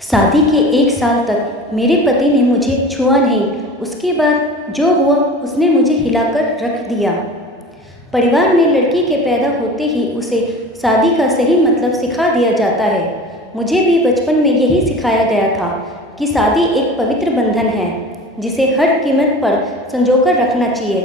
शादी के 1 साल तक मेरे पति ने मुझे छुआ नहीं। उसके बाद जो हुआ उसने मुझे हिलाकर रख दिया। परिवार में लड़की के पैदा होते ही उसे शादी का सही मतलब सिखा दिया जाता है। मुझे भी बचपन में यही सिखाया गया था कि शादी एक पवित्र बंधन है जिसे हर कीमत पर संजोकर रखना चाहिए।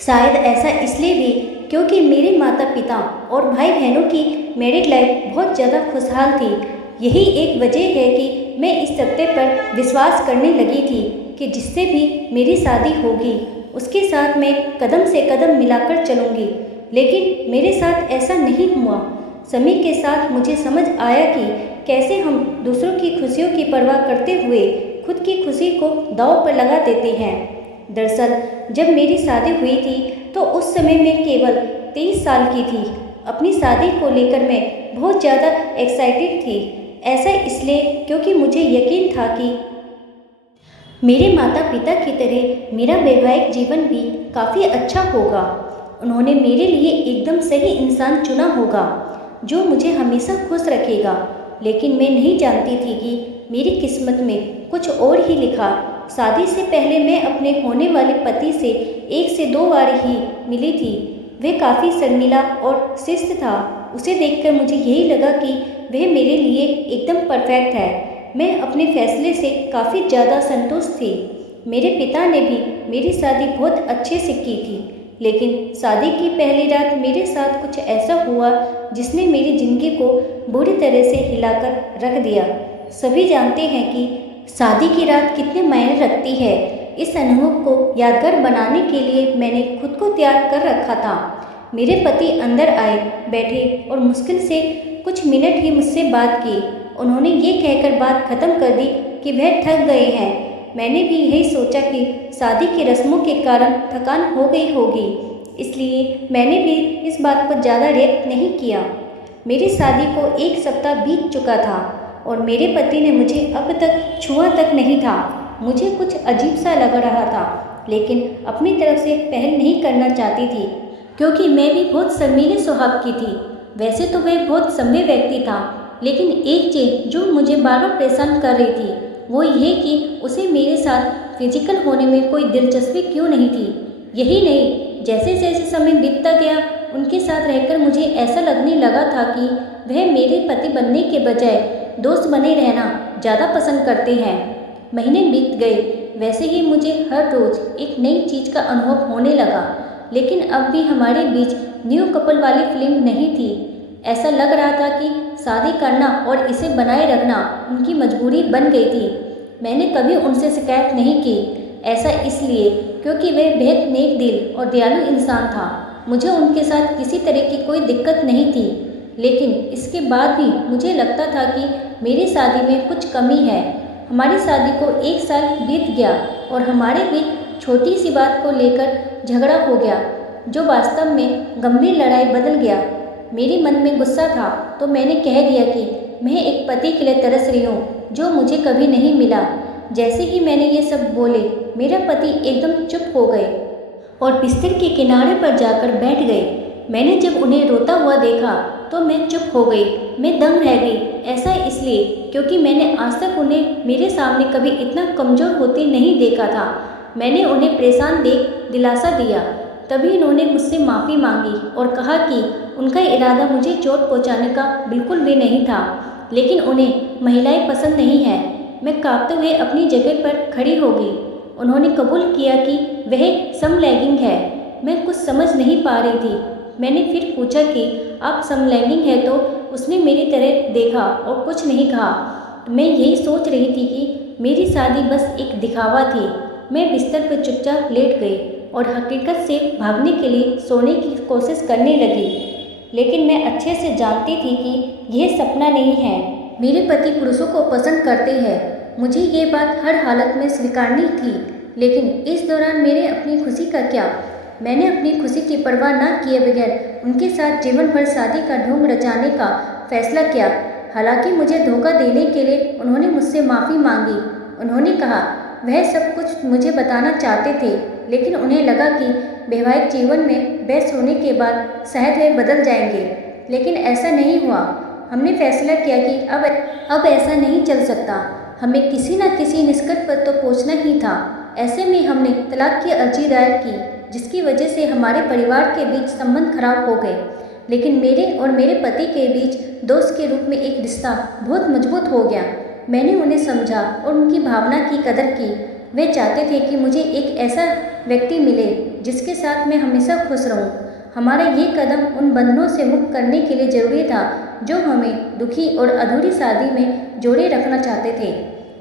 शायद ऐसा इसलिए भी क्योंकि मेरे माता पिता और भाई बहनों की मैरिड लाइफ बहुत ज़्यादा खुशहाल थी। यही एक वजह है कि मैं इस सत्य पर विश्वास करने लगी थी कि जिससे भी मेरी शादी होगी उसके साथ मैं कदम से कदम मिलाकर चलूँगी। लेकिन मेरे साथ ऐसा नहीं हुआ। समय के साथ मुझे समझ आया कि कैसे हम दूसरों की खुशियों की परवाह करते हुए खुद की खुशी को दांव पर लगा देते हैं। दरअसल जब मेरी शादी हुई थी तो उस समय मैं केवल 23 साल की थी। अपनी शादी को लेकर मैं बहुत ज़्यादा एक्साइटेड थी। ऐसा इसलिए क्योंकि मुझे यकीन था कि मेरे माता पिता की तरह मेरा वैवाहिक जीवन भी काफ़ी अच्छा होगा। उन्होंने मेरे लिए एकदम सही इंसान चुना होगा जो मुझे हमेशा खुश रखेगा। लेकिन मैं नहीं जानती थी कि मेरी किस्मत में कुछ और ही लिखा। शादी से पहले मैं अपने होने वाले पति से 1 से 2 बार ही मिली थी। वह काफ़ी शर्मीला और शिष्ट था। उसे देखकर मुझे यही लगा कि वह मेरे लिए एकदम परफेक्ट है। मैं अपने फैसले से काफ़ी ज़्यादा संतुष्ट थी। मेरे पिता ने भी मेरी शादी बहुत अच्छे से की थी। लेकिन शादी की पहली रात मेरे साथ कुछ ऐसा हुआ जिसने मेरी ज़िंदगी को बुरी तरह से हिलाकर रख दिया। सभी जानते हैं कि शादी की रात कितने मायने रखती है। इस अनुभव को यादगार बनाने के लिए मैंने खुद को तैयार कर रखा था। मेरे पति अंदर आए, बैठे और मुश्किल से कुछ मिनट ही मुझसे बात की। उन्होंने ये कहकर बात खत्म कर दी कि वह थक गए हैं। मैंने भी यही सोचा कि शादी की रस्मों के कारण थकान हो गई होगी, इसलिए मैंने भी इस बात पर ज़्यादा रिएक्ट नहीं किया। मेरी शादी को 1 सप्ताह बीत चुका था और मेरे पति ने मुझे अब तक छुआ तक नहीं था। मुझे कुछ अजीब सा लग रहा था, लेकिन अपनी तरफ से पहल नहीं करना चाहती थी क्योंकि मैं भी बहुत शर्मीले स्वभाव की थी। वैसे तो वह बहुत सभ्य व्यक्ति था, लेकिन एक चीज़ जो मुझे बार बार परेशान कर रही थी वो ये कि उसे मेरे साथ फिजिकल होने में कोई दिलचस्पी क्यों नहीं थी। यही नहीं, जैसे जैसे समय बीतता गया उनके साथ रहकर मुझे ऐसा लगने लगा था कि वह मेरे पति बनने के बजाय दोस्त बने रहना ज़्यादा पसंद करते हैं। महीने बीत गए, वैसे ही मुझे हर रोज़ एक नई चीज़ का अनुभव होने लगा। लेकिन अब भी हमारे बीच न्यू कपल वाली फिल्म नहीं थी। ऐसा लग रहा था कि शादी करना और इसे बनाए रखना उनकी मजबूरी बन गई थी। मैंने कभी उनसे शिकायत नहीं की। ऐसा इसलिए क्योंकि वे बेहद नेक दिल और दयालु इंसान था। मुझे उनके साथ किसी तरह की कोई दिक्कत नहीं थी। लेकिन इसके बाद भी मुझे लगता था कि मेरी शादी में कुछ कमी है। हमारी शादी को 1 साल बीत गया और हमारे बीच छोटी सी बात को लेकर झगड़ा हो गया जो वास्तव में गंभीर लड़ाई बदल गया। मेरे मन में गुस्सा था तो मैंने कह दिया कि मैं एक पति के लिए तरस रही हूँ जो मुझे कभी नहीं मिला। जैसे ही मैंने ये सब बोले, मेरा पति एकदम चुप हो गए और बिस्तर के किनारे पर जाकर बैठ गए। मैंने जब उन्हें रोता हुआ देखा तो मैं चुप हो गई। मैं दंग रह गई। ऐसा इसलिए क्योंकि मैंने आज तक उन्हें मेरे सामने कभी इतना कमज़ोर होते नहीं देखा था। मैंने उन्हें परेशान देख दिलासा दिया। तभी इन्होंने मुझसे माफ़ी मांगी और कहा कि उनका इरादा मुझे चोट पहुंचाने का बिल्कुल भी नहीं था, लेकिन उन्हें महिलाएं पसंद नहीं हैं। मैं कांपते हुए अपनी जगह पर खड़ी हो गई। उन्होंने कबूल किया कि वह समलैंगिक है। मैं कुछ समझ नहीं पा रही थी। मैंने फिर पूछा कि आप समलैंगिक हैं, तो उसने मेरी तरह देखा और कुछ नहीं कहा। मैं यही सोच रही थी कि मेरी शादी बस एक दिखावा थी। मैं बिस्तर पर चुपचाप लेट गई और हकीकत से भागने के लिए सोने की कोशिश करने लगी। लेकिन मैं अच्छे से जानती थी कि यह सपना नहीं है। मेरे पति पुरुषों को पसंद करते हैं। मुझे ये बात हर हालत में स्वीकारनी थी। लेकिन इस दौरान मेरे अपनी खुशी का क्या? मैंने अपनी खुशी की परवाह न किए बगैर उनके साथ जीवन भर शादी का ढोंग रचाने का फैसला किया। हालांकि मुझे धोखा देने के लिए उन्होंने मुझसे माफ़ी मांगी। उन्होंने कहा वह सब कुछ मुझे बताना चाहते थे, लेकिन उन्हें लगा कि वैवाहिक जीवन में व्यस्त होने के बाद शायद वे बदल जाएंगे। लेकिन ऐसा नहीं हुआ। हमने फैसला किया कि अब ऐसा नहीं चल सकता, हमें किसी न किसी निष्कर्ष पर तो पहुंचना ही था। ऐसे में हमने तलाक की अर्जी दायर की, जिसकी वजह से हमारे परिवार के बीच संबंध खराब हो गए। लेकिन मेरे और मेरे पति के बीच दोस्त के रूप में एक रिश्ता बहुत मजबूत हो गया। मैंने उन्हें समझा और उनकी भावना की कदर की। वे चाहते थे कि मुझे एक ऐसा व्यक्ति मिले जिसके साथ मैं हमेशा खुश रहूं। हमारा ये कदम उन बंधनों से मुक्त करने के लिए ज़रूरी था जो हमें दुखी और अधूरी शादी में जोड़े रखना चाहते थे।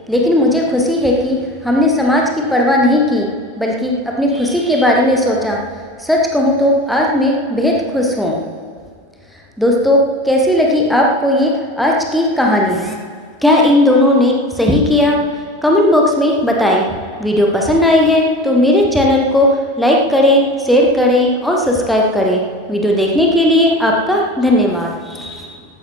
लेकिन मुझे खुशी है कि हमने समाज की परवाह नहीं की, बल्कि अपनी खुशी के बारे में सोचा। सच कहूँ तो आज मैं बेहद खुश हूँ। दोस्तों, कैसी लगी आपको ये आज की कहानी? क्या इन दोनों ने सही किया? कमेंट बॉक्स में बताएं। वीडियो पसंद आई है तो मेरे चैनल को लाइक करें, शेयर करें और सब्सक्राइब करें। वीडियो देखने के लिए आपका धन्यवाद।